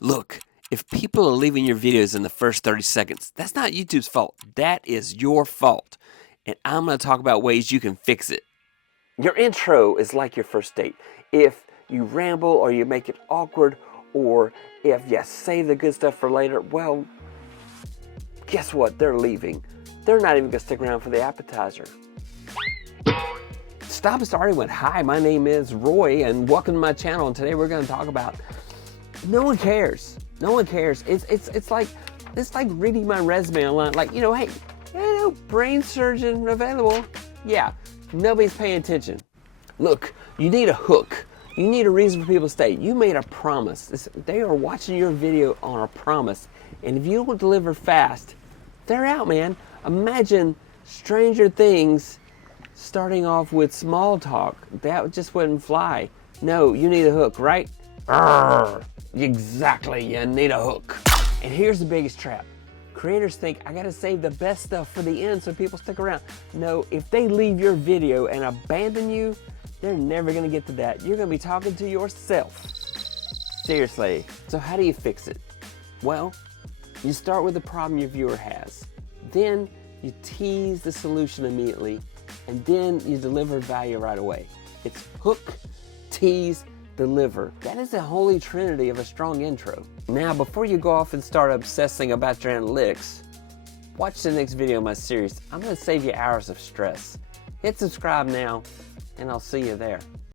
Look, if people are leaving your videos in the first 30 seconds, that's not YouTube's fault. That is your fault. And I'm going to talk about ways you can fix it. Your intro is like your first date. If you ramble or you make it awkward, or if you save the good stuff for later, well, guess what? They're leaving. They're not even going to stick around for the appetizer. Stop starting with, hi, my name is Roy, and welcome to my channel. And today we're going to talk about, no one cares. No one cares. It's like reading my resume online. Like, hey, brain surgeon available. Yeah, nobody's paying attention. Look, you need a hook. You need a reason for people to stay. You made a promise. They are watching your video on a promise. And if you don't deliver fast, they're out, man. Imagine Stranger Things starting off with small talk. That just wouldn't fly. No, you need a hook, right? Exactly, you need a hook. And here's the biggest trap. Creators think, I gotta save the best stuff for the end so people stick around. No, if they leave your video and abandon you, they're never gonna get to that. You're gonna be talking to yourself. Seriously. So how do you fix it? Well, you start with the problem your viewer has. Then you tease the solution immediately, and then you deliver value right away. It's hook, tease, deliver. That is the holy trinity of a strong intro. Now, before you go off and start obsessing about your analytics, watch the next video in my series. I'm gonna save you hours of stress. Hit subscribe now, and I'll see you there.